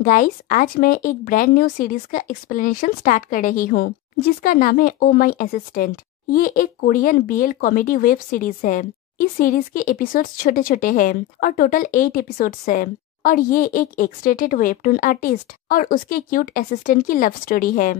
Guys, आज मैं एक ब्रांड न्यू सीरीज का एक्सप्लेनेशन स्टार्ट कर रही हूँ जिसका नाम है ओ माई असिस्टेंट। ये एक Korean BL comedy web series है। इस सीरीज के एपिसोड्स छोटे छोटे हैं और टोटल 8 एपिसोड्स है। और ये एक एक्सट्रेटेड वेबटून आर्टिस्ट और उसके क्यूट असिस्टेंट की लव स्टोरी है।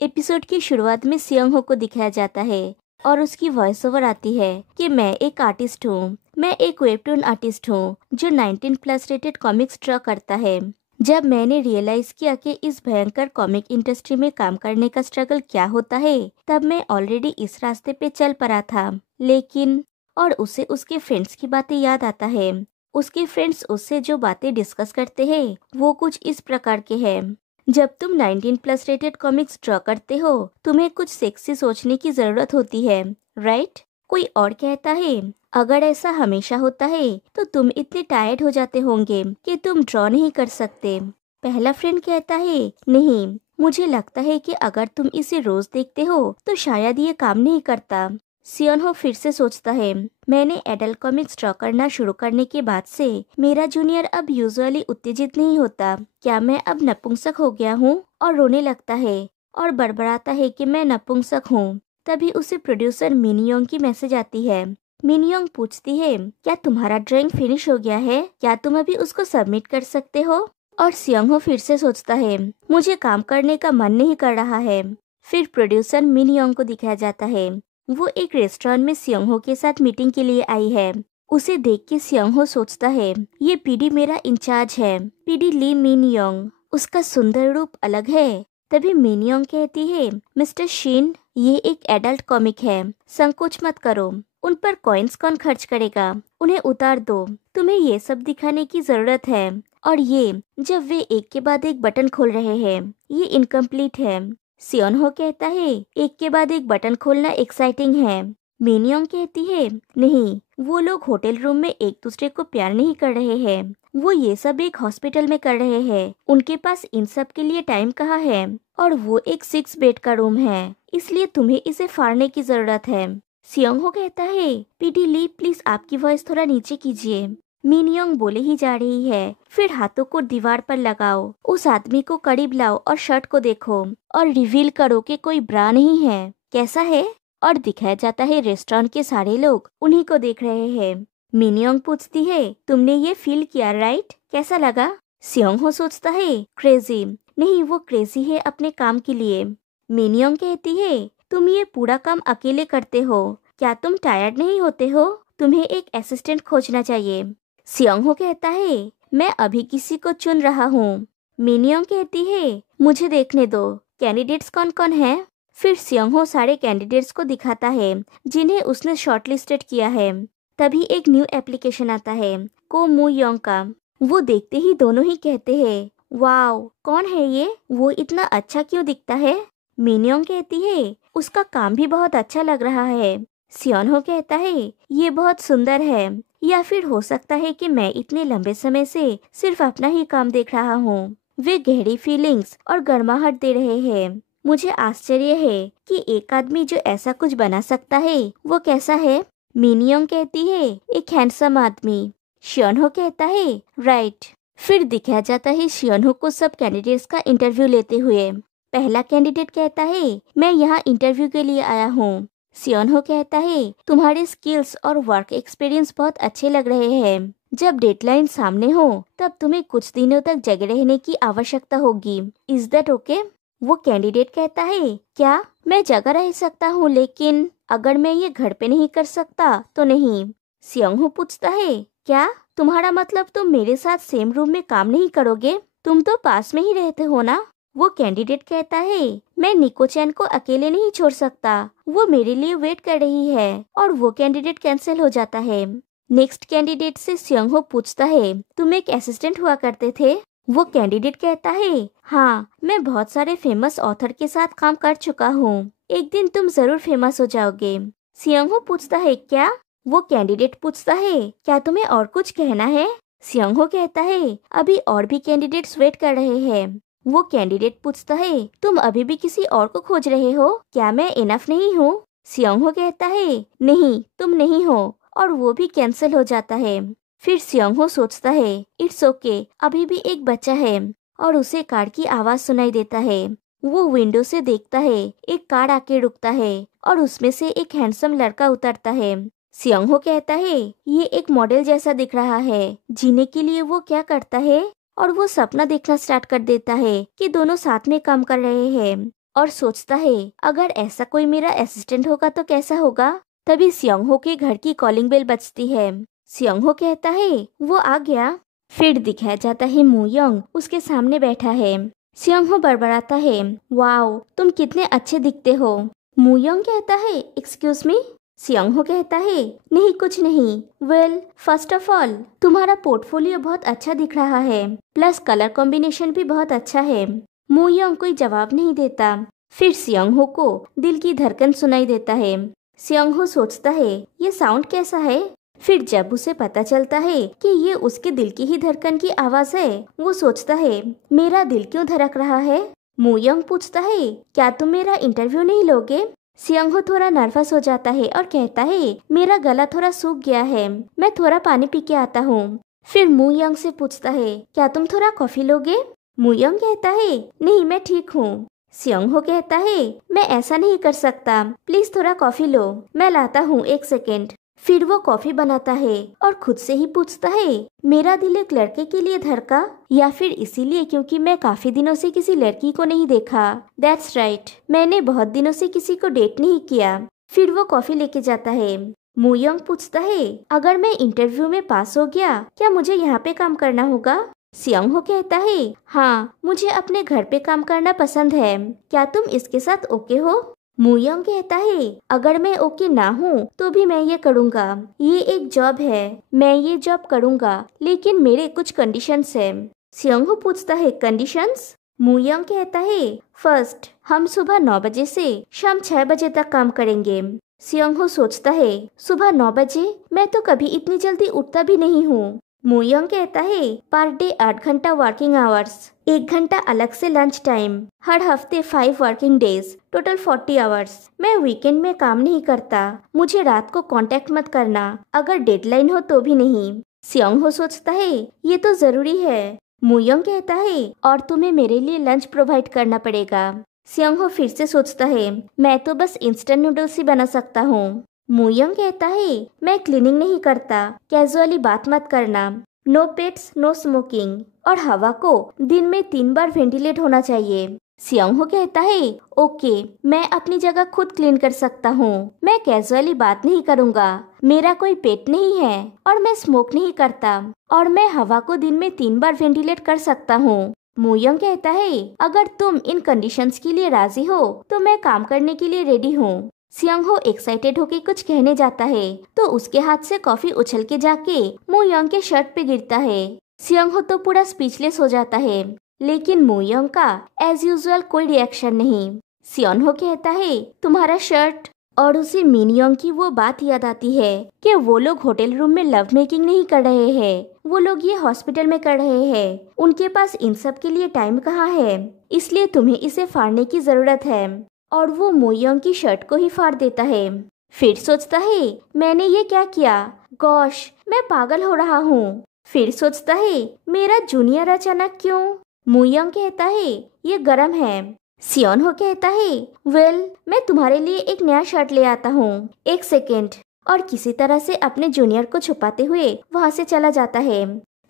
एपिसोड की शुरुआत में सियोंग हो को दिखाया जाता है और उसकी वॉइस ओवर आती है कि मैं एक आर्टिस्ट हूँ। मैं एक वेबटून आर्टिस्ट हूँ जो 19+ रेटेड कॉमिक्स ड्रॉ करता है। जब मैंने रियलाइज किया कि इस भयंकर कॉमिक इंडस्ट्री में काम करने का स्ट्रगल क्या होता है, तब मैं ऑलरेडी इस रास्ते पे चल पड़ा था। लेकिन और उसे उसके फ्रेंड्स की बातें याद आता है। उसके फ्रेंड्स उससे जो बातें डिस्कस करते हैं वो कुछ इस प्रकार के हैं। जब तुम 19+ रेटेड कॉमिक्स ड्रॉ करते हो, तुम्हें कुछ सेक्सी सोचने की जरूरत होती है, राइट? कोई और कहता है, अगर ऐसा हमेशा होता है तो तुम इतने टायर्ड हो जाते होंगे कि तुम ड्रॉ नहीं कर सकते। पहला फ्रेंड कहता है, नहीं, मुझे लगता है कि अगर तुम इसे रोज देखते हो तो शायद ये काम नहीं करता। सियोन हो फिर से सोचता है, मैंने एडल्ट कॉमिक्स ड्रॉ करना शुरू करने के बाद से मेरा जूनियर अब यूजुअली उत्तेजित नहीं होता। क्या मैं अब नपुंसक हो गया हूँ? और रोने लगता है और बड़बड़ाता है कि मैं नपुंसक हूँ। तभी उसे प्रोड्यूसर मिनयोंग की मैसेज आती है। मिनयोंग पूछती है, क्या तुम्हारा ड्राइंग फिनिश हो गया है? क्या तुम अभी उसको सबमिट कर सकते हो? और सियोंग हो फिर से सोचता है, मुझे काम करने का मन नहीं कर रहा है। फिर प्रोड्यूसर मिनयोंग को दिखाया जाता है। वो एक रेस्टोरेंट में सियोंग हो के साथ मीटिंग के लिए आई है। उसे देख के सियोंग हो सोचता है, ये पीडी मेरा इंचार्ज है, पीडी ली मिनयोंग। उसका सुंदर रूप अलग है। तभी मिनयोंग कहती है, मिस्टर शिन, ये एक एडल्ट कॉमिक है, संकोच मत करो। उन पर कॉइन्स कौन खर्च करेगा? उन्हें उतार दो, तुम्हें ये सब दिखाने की जरूरत है। और ये जब वे एक के बाद एक बटन खोल रहे हैं, ये इनकम्प्लीट है। सियोन हो कहता है, एक के बाद एक बटन खोलना एक्साइटिंग है। मिनयोंग कहती है, नहीं, वो लोग होटल रूम में एक दूसरे को प्यार नहीं कर रहे हैं, वो ये सब एक हॉस्पिटल में कर रहे हैं। उनके पास इन सब के लिए टाइम कहाँ है? और वो एक 6 बेड का रूम है, इसलिए तुम्हें इसे फाड़ने की जरूरत है। सियोंग हो कहता है, पीडी ली, प्लीज आपकी वॉइस थोड़ा नीचे कीजिए। मिनयोंग बोले ही जा रही है, फिर हाथों को दीवार पर लगाओ, उस आदमी को करीब लाओ और शर्ट को देखो और रिवील करो कि कोई ब्रा नहीं है, कैसा है? और दिखाया जाता है रेस्टोरेंट के सारे लोग उन्हीं को देख रहे हैं। मिनयोंग पूछती है, तुमने ये फील किया, राइट? कैसा लगा? सियोंग हो सोचता है, क्रेजी। नहीं, वो क्रेजी है अपने काम के लिए। मिनयोंग कहती है, तुम ये पूरा काम अकेले करते हो, क्या तुम टायर्ड नहीं होते हो? तुम्हें एक असिस्टेंट खोजना चाहिए। सियोंग हो कहता है, मैं अभी किसी को चुन रहा हूँ। मिनयोंग कहती है, मुझे देखने दो, कैंडिडेट्स कौन कौन है? फिर सियोंग हो सारे कैंडिडेट्स को दिखाता है जिन्हें उसने शॉर्टलिस्टेड किया है। तभी एक न्यू एप्लीकेशन आता है, को मू योंग का। वो देखते ही दोनों ही कहते हैं, वाओ, कौन है ये? वो इतना अच्छा क्यों दिखता है? मिनयोंग कहती है, उसका काम भी बहुत अच्छा लग रहा है। सियोन हो कहता है, ये बहुत सुंदर है, या फिर हो सकता है कि मैं इतने लंबे समय से सिर्फ अपना ही काम देख रहा हूँ। वे गहरी फीलिंग्स और गर्माहट दे रहे हैं। मुझे आश्चर्य है कि एक आदमी जो ऐसा कुछ बना सकता है वो कैसा है? मिनयोंग कहती है, एक हैंडसम आदमी। सियोन हो कहता है, राइट। फिर दिखाया जाता है सियोन हो को सब कैंडिडेट्स का इंटरव्यू लेते हुए। पहला कैंडिडेट कहता है, मैं यहाँ इंटरव्यू के लिए आया हूँ। सियोन हो कहता है, तुम्हारे स्किल्स और वर्क एक्सपीरियंस बहुत अच्छे लग रहे हैं। जब डेडलाइन सामने हो तब तुम्हें कुछ दिनों तक जगह रहने की आवश्यकता होगी। Is that okay? वो कैंडिडेट कहता है, क्या मैं जगह रह सकता हूँ, लेकिन अगर मैं ये घर पे नहीं कर सकता तो नहीं। सियोंग हो पूछता है, क्या तुम्हारा मतलब तुम मेरे साथ सेम रूम में काम नहीं करोगे? तुम तो पास में ही रहते हो ना? वो कैंडिडेट कहता है, मैं निको चैन को अकेले नहीं छोड़ सकता, वो मेरे लिए वेट कर रही है। और वो कैंडिडेट कैंसिल हो जाता है। नेक्स्ट कैंडिडेट से सियोंग हो पूछता है, तुम एक असिस्टेंट हुआ करते थे? वो कैंडिडेट कहता है, हाँ, मैं बहुत सारे फेमस ऑथर के साथ काम कर चुका हूँ, एक दिन तुम जरूर फेमस हो जाओगे। सियोंग हो पूछता है, क्या? वो कैंडिडेट पूछता है, क्या तुम्हें और कुछ कहना है? सियोंग हो कहता है, अभी और भी कैंडिडेट्स वेट कर रहे हैं। वो कैंडिडेट पूछता है, तुम अभी भी किसी और को खोज रहे हो? क्या मैं इनफ नहीं हूँ? सियोंग हो कहता है, नहीं, तुम नहीं हो। और वो भी कैंसिल हो जाता है। फिर सियोंग हो सोचता है इट्स ओके, अभी भी एक बच्चा है, और उसे कार की आवाज सुनाई देता है। वो विंडो से देखता है, एक कार आके रुकता है और उसमें से एक हैंडसम लड़का उतरता है। सियोंग हो कहता है ये एक मॉडल जैसा दिख रहा है। जीने के लिए वो क्या करता है, और वो सपना देखना स्टार्ट कर देता है कि दोनों साथ में काम कर रहे हैं, और सोचता है अगर ऐसा कोई मेरा असिस्टेंट होगा तो कैसा होगा। तभी सियोंग हो के घर की कॉलिंग बेल बजती है। सियोंग हो कहता है वो आ गया। फिर दिखाया जाता है मू यंग उसके सामने बैठा है। सियोंग हो बड़बड़ाता है वाओ तुम कितने अच्छे दिखते हो। मू यंग कहता है एक्सक्यूज मी। सियोंग हो कहता है नहीं कुछ नहीं, वेल फर्स्ट ऑफ ऑल तुम्हारा पोर्टफोलियो बहुत अच्छा दिख रहा है, प्लस कलर कॉम्बिनेशन भी बहुत अच्छा है। मू यंग कोई जवाब नहीं देता। फिर सियोंग हो को दिल की धड़कन सुनाई देता है। सियोंग हो सोचता है ये साउंड कैसा है। फिर जब उसे पता चलता है कि ये उसके दिल की ही धड़कन की आवाज है, वो सोचता है मेरा दिल क्यों धड़क रहा है। मू यंग पूछता है क्या तुम मेरा इंटरव्यू नहीं लोगे। सियोंग हो थोड़ा नर्वस हो जाता है और कहता है मेरा गला थोड़ा सूख गया है, मैं थोड़ा पानी पी के आता हूँ। फिर मू यंग से पूछता है क्या तुम थोड़ा कॉफी लोगे। मू यंग कहता है नहीं मैं ठीक हूँ। सियोंग हो कहता है मैं ऐसा नहीं कर सकता, प्लीज थोड़ा कॉफी लो, मैं लाता हूँ एक सेकेंड। फिर वो कॉफी बनाता है और खुद से ही पूछता है मेरा दिल एक लड़के के लिए धड़का, या फिर इसीलिए क्योंकि मैं काफी दिनों से किसी लड़की को नहीं देखा। दैट्स राइट, मैंने बहुत दिनों से किसी को डेट नहीं किया। फिर वो कॉफी लेके जाता है। मू यंग पूछता है अगर मैं इंटरव्यू में पास हो गया क्या मुझे यहाँ पे काम करना होगा। सियोंग हो कहता है हाँ मुझे अपने घर पे काम करना पसंद है, क्या तुम इसके साथ ओके हो। मू यंग कहता है अगर मैं ओके ना हूँ तो भी मैं ये करूँगा, ये एक जॉब है, मैं ये जॉब करूँगा, लेकिन मेरे कुछ कंडीशंस है। सियोंग हो पूछता है कंडीशंस। मू यंग कहता है फर्स्ट हम सुबह 9 बजे से शाम 6 बजे तक काम करेंगे। सियोंग हो सोचता है सुबह 9 बजे, मैं तो कभी इतनी जल्दी उठता भी नहीं हूँ। मू यंग कहता है पर डे 8 घंटा वर्किंग आवर्स, 1 घंटा अलग से लंच टाइम, हर हफ्ते 5 वर्किंग डेज, टोटल 40 आवर्स। मैं वीकेंड में काम नहीं करता, मुझे रात को कांटेक्ट मत करना, अगर डेडलाइन हो तो भी नहीं। सियोंग हो सोचता है ये तो जरूरी है। मू यंग कहता है और तुम्हें मेरे लिए लंच प्रोवाइड करना पड़ेगा। सियोंग हो फिर से सोचता है मैं तो बस इंस्टेंट नूडल्स ही बना सकता हूँ। मू यंग कहता है मैं क्लीनिंग नहीं करता, कैजुअली बात मत करना, नो पेट्स नो स्मोकिंग, और हवा को दिन में 3 बार वेंटिलेट होना चाहिए। सियोंग हो कहता है ओके मैं अपनी जगह खुद क्लीन कर सकता हूँ, मैं कैजुअली बात नहीं करूँगा, मेरा कोई पेट नहीं है और मैं स्मोक नहीं करता, और मैं हवा को दिन में 3 बार वेंटिलेट कर सकता हूँ। मू यंग कहता है अगर तुम इन कंडीशंस के लिए राजी हो तो मैं काम करने के लिए रेडी हूँ। सियोंग हो एक्साइटेड होके कुछ कहने जाता है तो उसके हाथ से कॉफी उछल के जाके मू यंग के शर्ट पे गिरता है। सियोंग हो तो पूरा स्पीचलेस हो जाता है, लेकिन मू यंग का एज यूजुअल कोई रिएक्शन नहीं। सियोंग हो कहता है तुम्हारा शर्ट, और उसे मिन यंग की वो बात याद आती है कि वो लोग होटल रूम में लव मेकिंग नहीं कर रहे हैं, वो लोग ये हॉस्पिटल में कर रहे हैं, उनके पास इन सब के लिए टाइम कहाँ है, इसलिए तुम्हें इसे फाड़ने की जरूरत है। और वो मू यंग की शर्ट को ही फाड़ देता है। फिर सोचता है मैंने ये क्या किया, गॉश मैं पागल हो रहा हूँ। फिर सोचता है मेरा जूनियर अचानक क्यों। मू यंग कहता है ये गर्म है। सियोंग हो कहता है वेल मैं तुम्हारे लिए एक नया शर्ट ले आता हूँ, एक सेकेंड, और किसी तरह से अपने जूनियर को छुपाते हुए वहाँ से चला जाता है।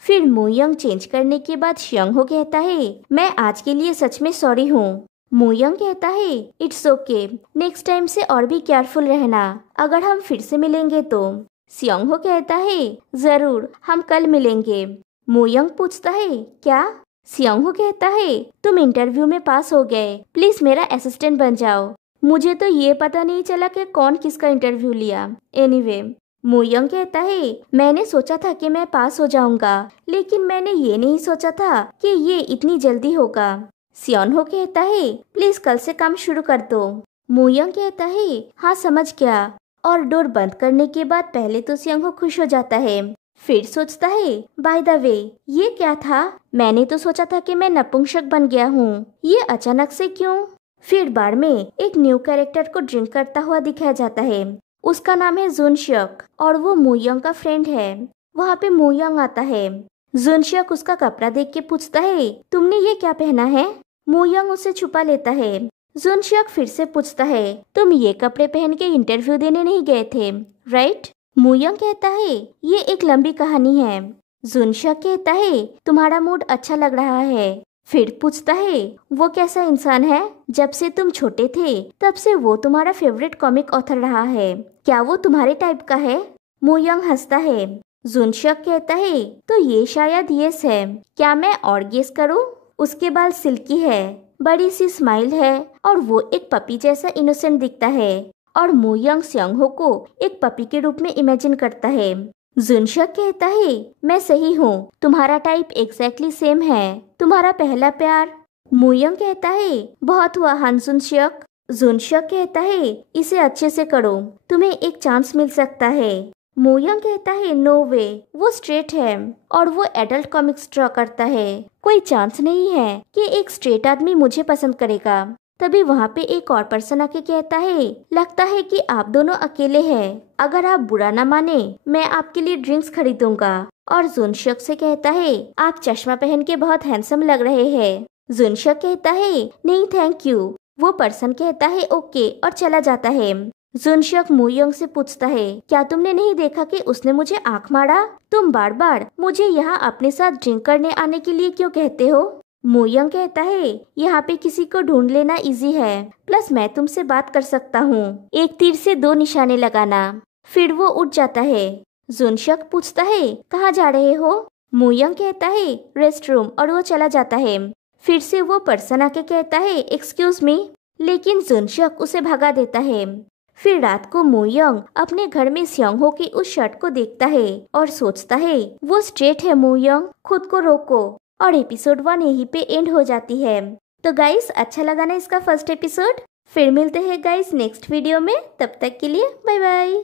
फिर मू यंग चेंज करने के बाद सियोंग हो कहता है मैं आज के लिए सच में सॉरी हूँ। मू यंग कहता है इट्स ओके, नेक्स्ट टाइम से और भी केयरफुल रहना, अगर हम फिर से मिलेंगे तो। सियोंग हो कहता है जरूर, हम कल मिलेंगे। मू यंग पूछता है क्या। सियोंग हो कहता है तुम इंटरव्यू में पास हो गए, प्लीज मेरा असिस्टेंट बन जाओ। मुझे तो ये पता नहीं चला कि कौन किसका इंटरव्यू लिया। एनीवे, मू यंग कहता है मैंने सोचा था कि मैं पास हो जाऊंगा, लेकिन मैंने ये नहीं सोचा था कि ये इतनी जल्दी होगा। सियोंग हो कहता है प्लीज कल से काम शुरू कर दो। मू यंग कहता है हाँ समझ गया, और डोर बंद करने के बाद पहले तो सियोंग हो खुश हो जाता है, फिर सोचता है बाय द वे ये क्या था, मैंने तो सोचा था कि मैं नपुंसक बन गया हूँ, ये अचानक से क्यों। फिर बार में एक न्यू कैरेक्टर को ड्रिंक करता हुआ दिखाया जाता है, उसका नाम है जुन श्योक और वो मू यंग का फ्रेंड है। वहाँ पे मूयंग आता है। जुनशक उसका कपड़ा देख के पूछता है, तुमने ये क्या पहना है? मूयंग उसे छुपा लेता है। जुनशक फिर से पूछता है, तुम ये कपड़े पहन के इंटरव्यू देने नहीं गए थे, राइट? मूयंग कहता है, ये एक लंबी कहानी है। जुनशक कहता है, तुम्हारा मूड अच्छा लग रहा है। फिर पूछता है, वो कैसा इंसान है? जब से तुम छोटे थे तब से वो तुम्हारा फेवरेट कॉमिक ऑथर रहा है, क्या वो तुम्हारे टाइप का है? मूयंग हंसता है। जुनशक कहता है, तो ये शायद यस है, क्या मैं और गेस करूं? उसके बाल सिल्की है, बड़ी सी स्माइल है और वो एक पपी जैसा इनोसेंट दिखता है। और मूयंग स्योंगहो को एक पपी के रूप में इमेजिन करता है। जुनशक कहता है, मैं सही हूँ, तुम्हारा टाइप एग्जैक्टली सेम है, तुम्हारा पहला प्यार। मूयंग कहता है, बहुत हुआ हान जुनशक। जुनशक कहता है, इसे अच्छे से करो, तुम्हें एक चांस मिल सकता है। मूयंग कहता है, नो वे, वो स्ट्रेट है और वो एडल्ट कॉमिक्स ड्रॉ करता है, कोई चांस नहीं है कि एक स्ट्रेट आदमी मुझे पसंद करेगा। तभी वहाँ पे एक और पर्सन आके कहता है, लगता है कि आप दोनों अकेले हैं, अगर आप बुरा ना माने मैं आपके लिए ड्रिंक्स खरीदूंगा। और जुनशक से कहता है, आप चश्मा पहन के बहुत हैंडसम लग रहे हैं। जुनशक कहता है, नहीं थैंक यू। वो पर्सन कहता है ओके और चला जाता है। जुनशक मूयंग से पूछता है, क्या तुमने नहीं देखा कि उसने मुझे आंख मारा? तुम बार बार मुझे यहाँ अपने साथ ड्रिंक करने आने के लिए क्यों कहते हो? मूयंग कहता है, यहाँ पे किसी को ढूंढ लेना इजी है, प्लस मैं तुमसे बात कर सकता हूँ, एक तीर से दो निशाने लगाना। फिर वो उठ जाता है। जुनशक पूछता है, कहाँ जा रहे हो? मूयंग कहता है, रेस्ट रूम, और वो चला जाता है। फिर से वो पर्सन आके कहता है, एक्सक्यूज मी, लेकिन जुनशक उसे भगा देता है। फिर रात को मूयंग अपने घर में स्योंगहो की उस शर्ट को देखता है और सोचता है, वो स्ट्रेट है मूयंग, खुद को रोको। और एपिसोड 1 यहीं पे एंड हो जाती है। तो गाइस, अच्छा लगा ना इसका फर्स्ट एपिसोड? फिर मिलते हैं गाइस नेक्स्ट वीडियो में, तब तक के लिए बाय बाय।